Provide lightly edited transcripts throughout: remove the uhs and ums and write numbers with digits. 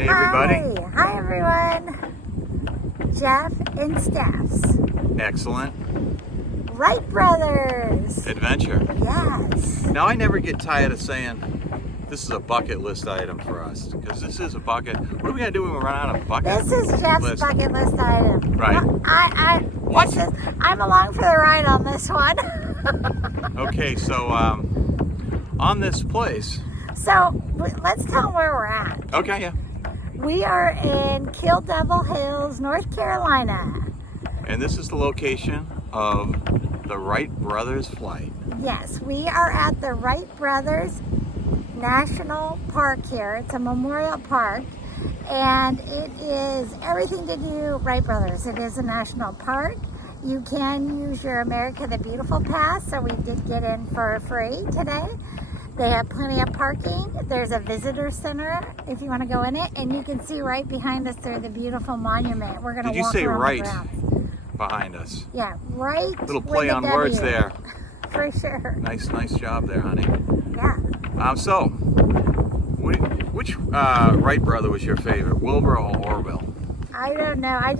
Hey everybody. Hi everyone. Jeff and Steph's Excellent Wright Brothers. adventure. Yes. Now I never get tired of saying this is a bucket list item for us, because this is a bucket. What are we gonna do when we run out of bucket? This is Jeff's bucket list item. Right. What? I'm along for the ride on this one. Okay, so on this place. So let's tell them where we're at. Okay, yeah. We are in Kill Devil Hills, North Carolina. And this is the location of the Wright Brothers flight. Yes, we are at the Wright Brothers National Park here. It's a memorial park, and it is everything to do Wright Brothers. It is a national park. You can use your America the Beautiful pass, so we did get in for free today. They have plenty of parking. There's a visitor center if you want to go in it, and you can see right behind us there the beautiful monument. We're going to walk around Right the grounds. behind us? Yeah, right. Little play on words there. For sure. Nice job there, honey. Yeah. So, which Wright brother was your favorite, Wilbur or Orville? I don't know. I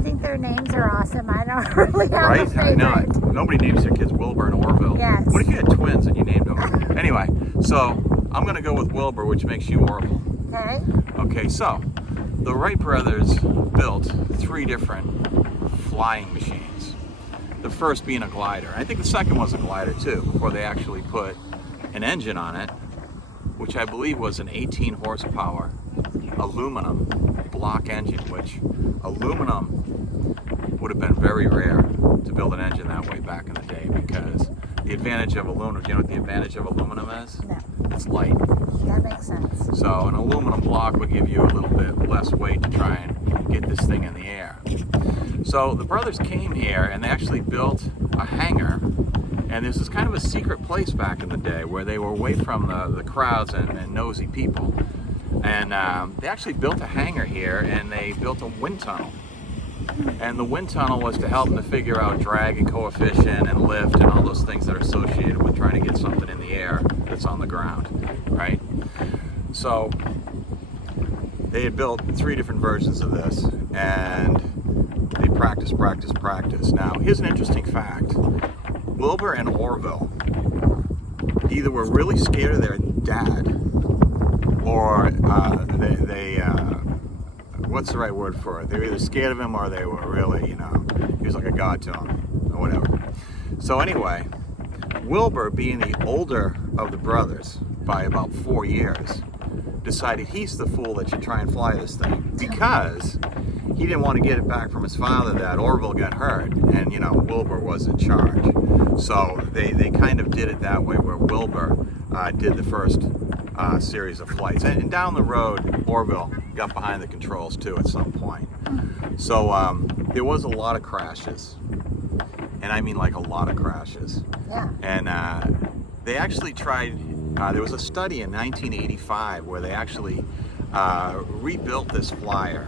think their names are awesome. I don't really have Right? a favorite. I know. Nobody names their kids Wilbur and Orville. Yes. What if you had twins and you named them? Anyway, so I'm going to go with Wilbur, which makes you Orville. Okay. Okay, so the Wright brothers built 3 different flying machines. The first being a glider. I think the second was a glider too, before they actually put an engine on it, which I believe was an 18 horsepower aluminum block engine, which aluminum would have been very rare to build an engine that way back in the day, because the advantage of aluminum, do you know what the advantage of aluminum is? No. It's light. That makes sense. So an aluminum block would give you a little bit less weight to try and get this thing in the air. So the brothers came here and they actually built a hangar, and this is kind of a secret place back in the day where they were away from the crowds and nosy people. And they actually built a hangar here, and they built a wind tunnel. And the wind tunnel was to help them to figure out drag and coefficient and lift and all those things that are associated with trying to get something in the air that's on the ground, right? So they had built 3 different versions of this, and they practice. Now, here's an interesting fact. Wilbur and Orville either were really scared of their dad, or they what's the right word for it? They were either scared of him, or they were really, he was like a god to them, or whatever. So anyway, Wilbur, being the older of the brothers by about 4 years, decided he's the fool that should try and fly this thing, because he didn't want to get it back from his father that Orville got hurt, and Wilbur was in charge. So they kind of did it that way, where Wilbur did the first series of flights, and down the road Orville got behind the controls too at some point. So there was a lot of crashes, and I mean like a lot of crashes. Yeah. And they actually tried, there was a study in 1985 where they actually rebuilt this flyer,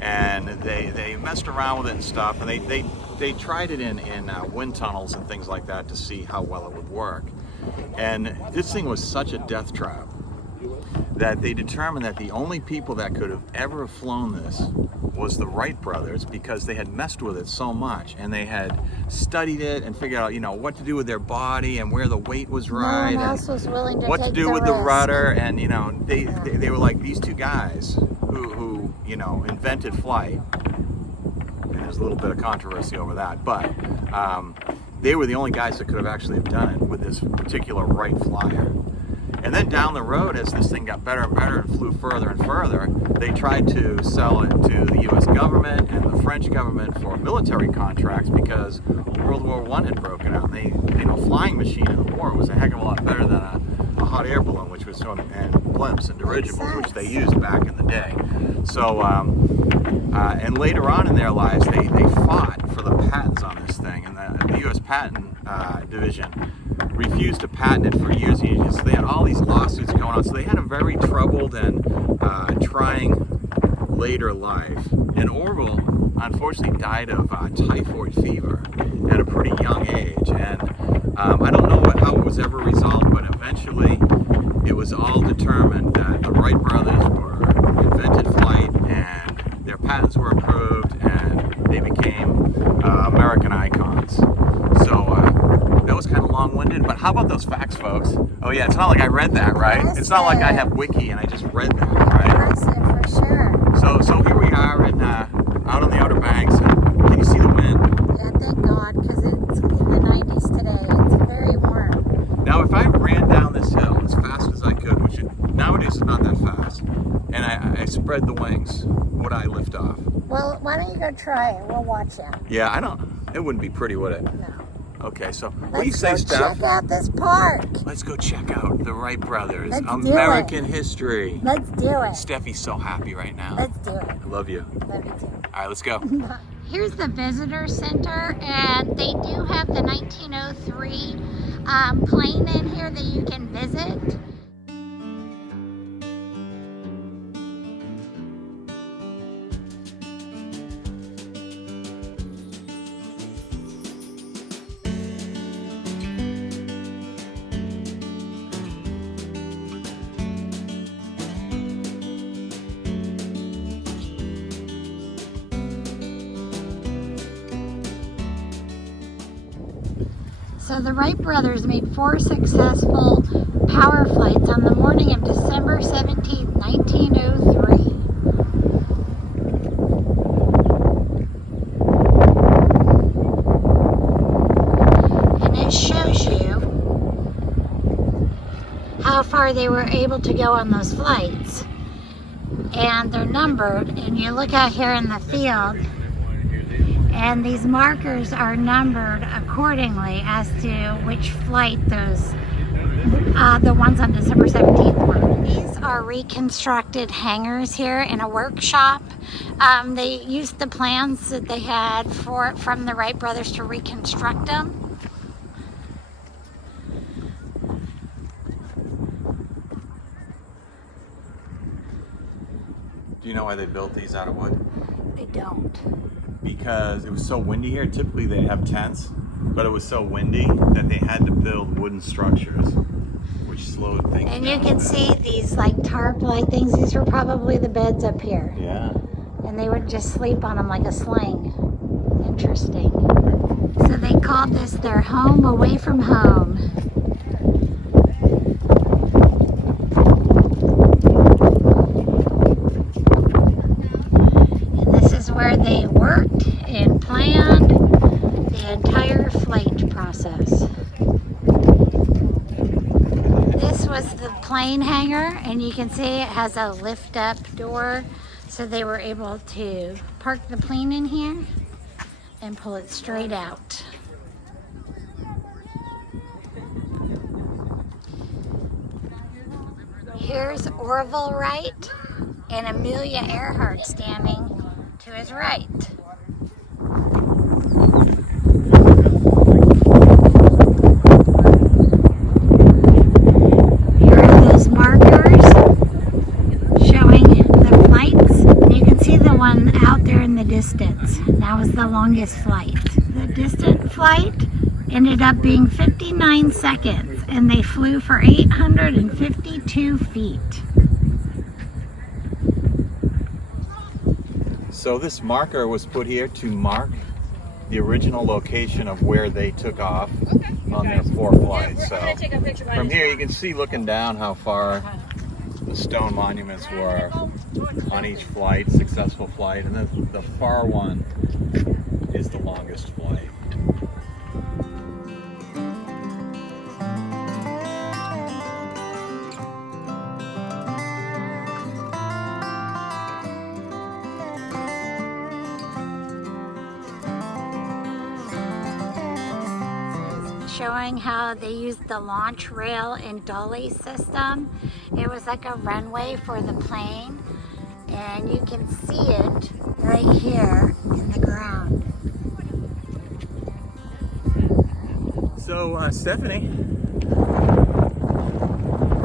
and they messed around with it and stuff, and they tried it in wind tunnels and things like that to see how well it would work. And this thing was such a death trap that they determined that the only people that could have ever flown this was the Wright brothers, because they had messed with it so much, and they had studied it and figured out, what to do with their body and where the weight was right, No one else was willing to what to take do the with the risk. rudder, and they were like these 2 guys who invented flight. And there's a little bit of controversy over that, but they were the only guys that could have actually done it with this particular Wright flyer. And then down the road, as this thing got better and better and flew further and further, they tried to sell it to the U.S. government and the French government for military contracts, because World War I had broken out. And flying machine in the war was a heck of a lot better than a hot air balloon, which was and blimps and dirigibles, which they used back in the day. So, and later on in their lives, they fought for the patents on this thing, and the U.S. Patent Division refused to patent it for years and years. So they had all these lawsuits going on. So they had a very troubled and trying later life. And Orville, unfortunately, died of typhoid fever at a pretty young age. And I don't know how it was ever resolved, but eventually it was all determined that the Wright brothers invented Oh yeah, it's not like I read that, right? It's not like I have wiki and I just read that, right? Impressive for sure. So here we are in, out on the Outer Banks. Can you see the wind? Yeah, thank God, because it's in the 90s today. It's very warm. Now, if I ran down this hill as fast as I could, which nowadays is not that fast, and I spread the wings, would I lift off? Well, why don't you go try it? We'll watch you. Yeah, I don't. It wouldn't be pretty, would it? No. Okay, so what do you say, Let's go Steph? check out this park. Let's go check out the Wright Brothers. Let's do American history. Let's do it. Steffi's so happy right now. Let's do it. I love you. Love you too. All right, let's go. Here's the visitor center, and they do have the 1903 plane in here that you can visit. So the Wright brothers made 4 successful power flights on the morning of December 17, 1903. And it shows you how far they were able to go on those flights. And they're numbered, and you look out here in the field, and these markers are numbered accordingly as to which flight those, the ones on December 17th were. These are reconstructed hangars here in a workshop. They used the plans that they had from the Wright brothers to reconstruct them. Do you know why they built these out of wood? They don't. Because it was so windy here. Typically they have tents, but it was so windy that they had to build wooden structures, which slowed things And down. you can see these like tarp-like things. These were probably the beds up here. Yeah. And they would just sleep on them like a sling. Interesting. So they called this their home away from home. Where they worked and planned the entire flight process. This was the plane hangar, and you can see it has a lift up door, so they were able to park the plane in here and pull it straight out. Here's Orville Wright and Amelia Earhart standing to his right. Here are those markers showing the flights. You can see the one out there in the distance. That was the longest flight. The distant flight ended up being 59 seconds, and they flew for 852 feet. So this marker was put here to mark the original location of where they took off on their 4 flights. So from here you can see, looking down, how far the stone monuments were on each flight, successful flight, and then the far one is the longest flight. Showing how they used the launch rail and dolly system. It was like a runway for the plane, and you can see it right here in the ground. So Stephanie,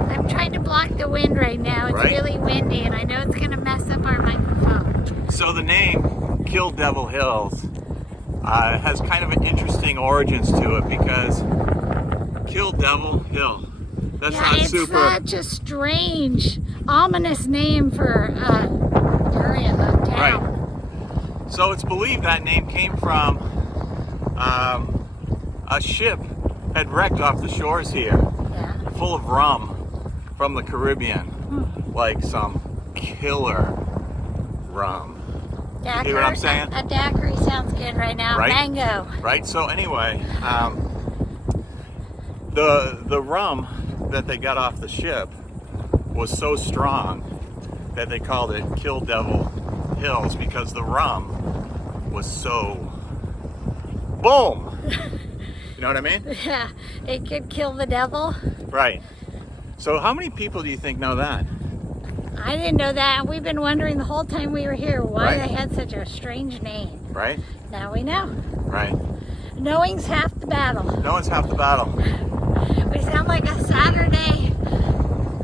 I'm trying to block the wind right now. It's Right? really windy, and I know it's going to mess up our microphone. so the name Kill Devil Hills has kind of an interesting origins to it, because Kill Devil Hill. That's not it's super. such a strange, ominous name for an area of town. Right. So it's believed that name came from a ship had wrecked off the shores here Yeah. full of rum from the Caribbean, like some killer rum. Daiquiri, You hear what I'm saying? A daiquiri sounds good right now. Right? Mango. Right. So anyway, the rum that they got off the ship was so strong that they called it Kill Devil Hills, because the rum was so boom. You know what I mean? Yeah, it could kill the devil. Right. So how many people do you think know that? I didn't know that. We've been wondering the whole time we were here why Right. they had such a strange name. Right. Now we know. Right. Knowing's half the battle. No one's half the battle. We sound like a Saturday.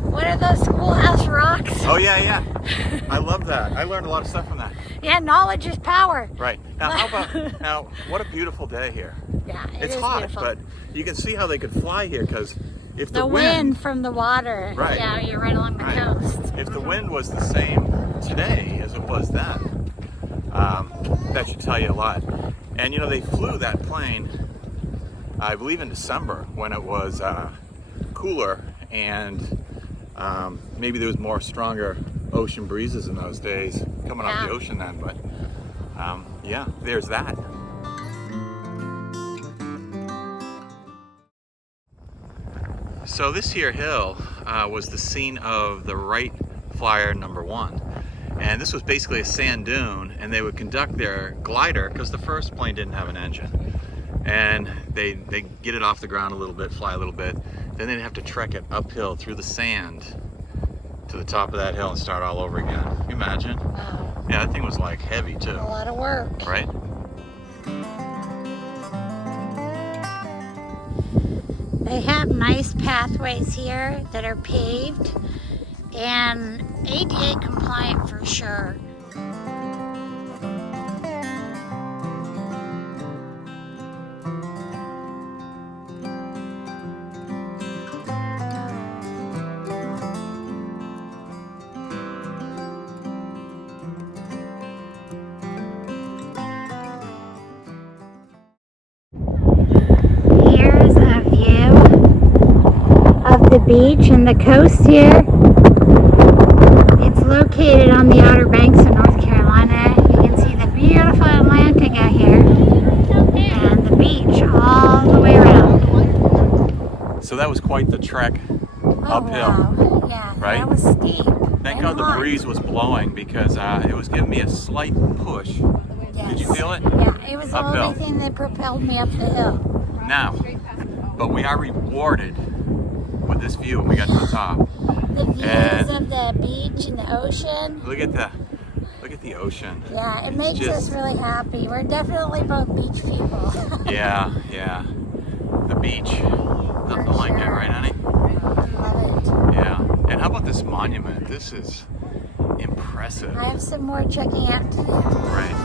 What are those Schoolhouse Rocks? Oh yeah, yeah. I love that. I learned a lot of stuff from that. Yeah, knowledge is power. Right. Now how about now? What a beautiful day here. Yeah, It's is hot, beautiful. but you can see how they could fly here, because if The wind from the water. Right. Yeah, you're right along the Right. coast. If the wind was the same today as it was then, that should tell you a lot. And you know, they flew that plane, I believe, in December when it was cooler, and maybe there was more stronger ocean breezes in those days coming off the ocean then. But yeah, there's that. So this here hill was the scene of the Wright Flyer #1, and this was basically a sand dune, and they would conduct their glider, because the first plane didn't have an engine, and they get it off the ground a little bit, fly a little bit, then they'd have to trek it uphill through the sand to the top of that hill and start all over again. Can you imagine? Wow. Yeah, that thing was like heavy too. A lot of work. Right? They have nice pathways here that are paved and ADA compliant for sure. Here's a view of the beach and the coast here. It's located on the Outer Banks of North Carolina. You can see the beautiful Atlantic out here and the beach all the way around. So that was quite the trek uphill. Wow. Yeah, right? that was steep. Thank and God the hot. breeze was blowing, because it was giving me a slight push. Yes. Did you feel it? Yeah, it was the Uphill. only thing that propelled me up the hill. Now, but we are rewarded with this view when we got to the top. The views And- of the beach and the ocean. Look at the ocean. Yeah, it It's makes just- us really happy. We're definitely both beach people. Yeah, yeah. The beach. Nothing like it, right, honey? Love Yeah. And how about this monument? This is impressive. it. I have some more checking out to do. Right.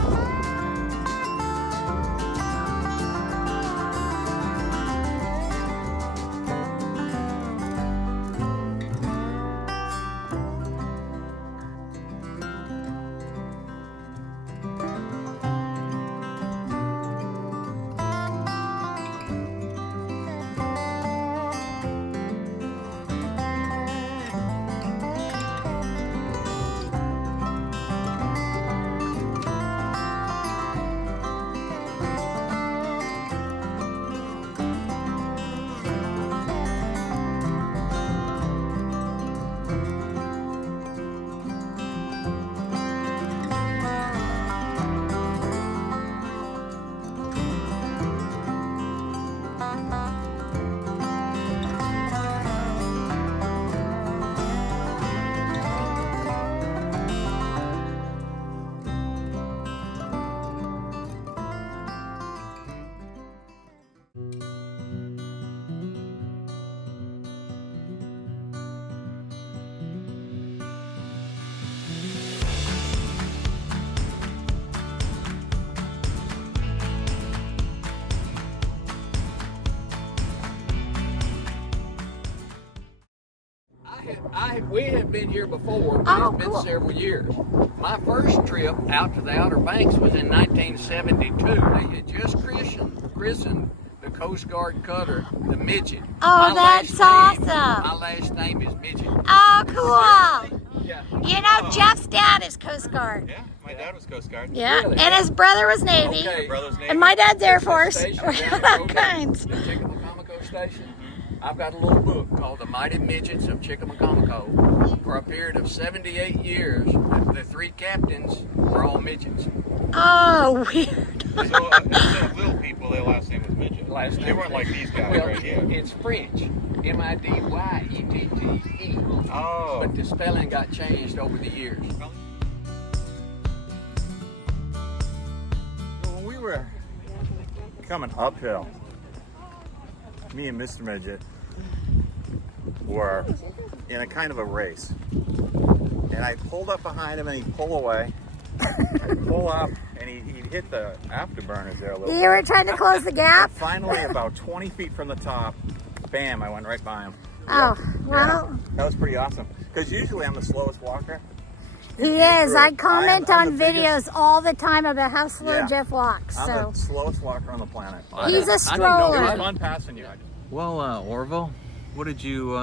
We have been here before, but Oh, it's been cool. several years. My first trip out to the Outer Banks was in 1972. They had just christened the Coast Guard cutter, the Midget. Oh, that's awesome. My last name is Midget. Oh, cool. Yeah. You know, Jeff's dad is Coast Guard. Yeah, my dad was Coast Guard. Yeah, Really? and his brother was Navy. Okay. Brother's Navy. And my dad's Air Force. Station All down the road, kinds. the Chickamaucomico station. I've got a little book called The Mighty Midgets of Chickamaucomico. For a period of 78 years, the 3 captains were all midgets. Oh, weird. So instead of little people, their last name was Midget. Last They name- weren't like these guys Well, right here. it's French. Midyette. Oh. But the spelling got changed over the years. When we were coming uphill, me and Mr. Midget were in a kind of a race. And I pulled up behind him and he'd pull away. I'd pull up and he'd hit the afterburners there a little You bit. were trying to close the gap? Finally, about 20 feet from the top, bam, I went right by him. Oh, Yeah, well, that was pretty awesome. Because usually I'm the slowest walker. he is. I I'm comment the on biggest- videos all the time about how slow Yeah. Jeff walks. I'm So the slowest walker on the planet. he's a It was stroller. fun passing you. Well, Orville, what did you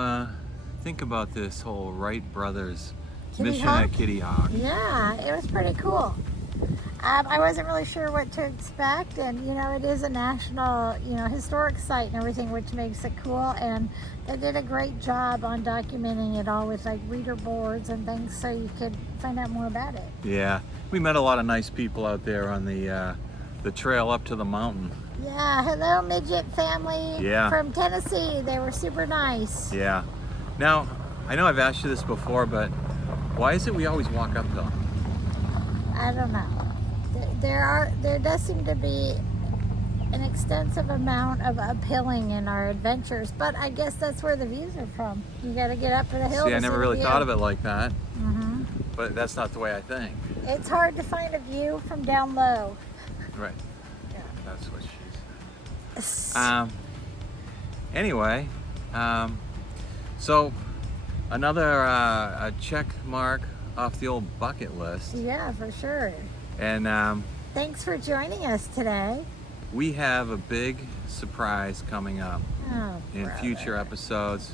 think about this whole Wright Brothers Kitty mission Hawk? at Kitty Hawk? Yeah, it was pretty cool. I wasn't really sure what to expect, and you know, it is a national, historic site and everything, which makes it cool. And they did a great job on documenting it all with like reader boards and things, so you could find out more about it. Yeah, we met a lot of nice people out there on the trail up to the mountain. Yeah, hello midget family Yeah. from Tennessee. They were super nice. Yeah. Now, I know I've asked you this before, but why is it we always walk uphill? I don't know. There does seem to be an extensive amount of uphilling in our adventures, but I guess that's where the views are from. You got to get up a hill. See, to I never the really view. thought of it like that, Mhm. but that's not the way I think. It's hard to find a view from down low. Right. Yeah. That's what she said. Anyway, so another a check mark off the old bucket list, Yeah, for sure. and Thanks for joining us today. we have a big surprise coming up Oh, in brother. future episodes.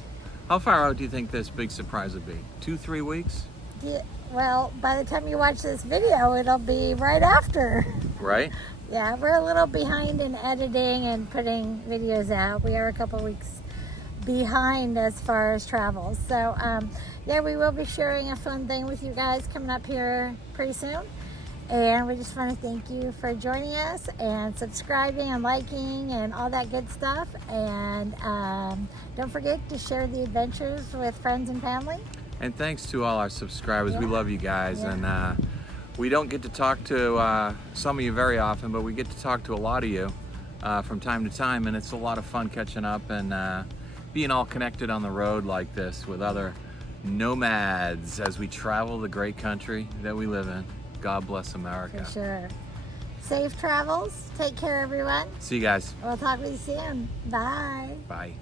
How far out do you think this big surprise would be? 2-3 weeks? Yeah, well, by the time you watch this video, it'll be right after. Right? Yeah, we're a little behind in editing and putting videos out. We are a couple weeks behind as far as travel. So, yeah, we will be sharing a fun thing with you guys coming up here pretty soon. And we just want to thank you for joining us and subscribing and liking and all that good stuff. And don't forget to share the adventures with friends and family. And thanks to all our subscribers. We Yeah. love you guys. Yeah. And we don't get to talk to some of you very often, but we get to talk to a lot of you from time to time. And it's a lot of fun catching up and being all connected on the road like this with other nomads as we travel the great country that we live in. God bless America. For sure. Safe travels. Take care, everyone. See you guys. We'll talk with you soon. Bye. Bye.